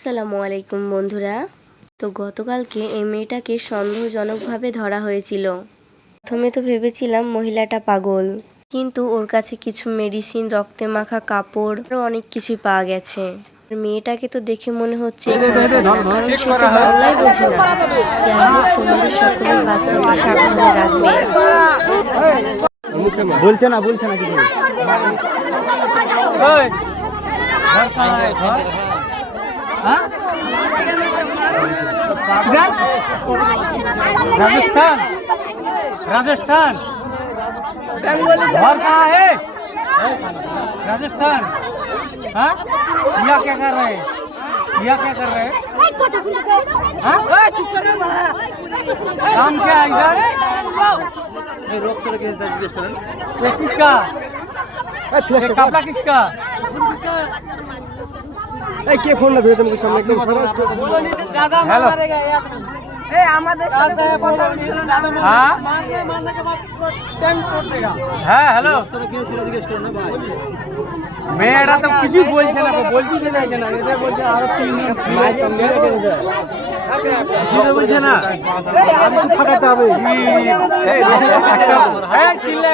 আসসালামু আলাইকুম বন্ধুরা। তো গতকালকে এই মেয়েটাকে সন্দেহজনকভাবে ধরা হয়েছিল। প্রথমে তো ভেবেছিলাম মহিলাটা পাগল, কিন্তু ওর কাছে কিছু মেডিসিন, রক্তে মাখা কাপড় আরও অনেক কিছুই পাওয়া গেছে। মেয়েটাকে তো দেখে মনে হচ্ছে এখানকার না, কারণ সে তো বাংলায় বোঝে না। যাই হোক, তোমাদের সকলের বাচ্চাকে সাবধানে রাখবে। বলছে না কিছু। राजस्थान राजस्थान घर कहाँ है? राजस्थान। हाँ, यह क्या कर रहे हैं? यह क्या कर रहे हैं? काम क्या है इधर? ये किसका? ये कपड़ा किसका? কে ফোন না ধরেছেন সামনে একদম ज्यादा मारेगा यार। হ্যাঁ হ্যালো, মেয়েরা তো কিছু বলছে না, বলছি যে না এটা বলছে আরো 3 দিন বলছে না ফাটাতে হবে। চিল্লা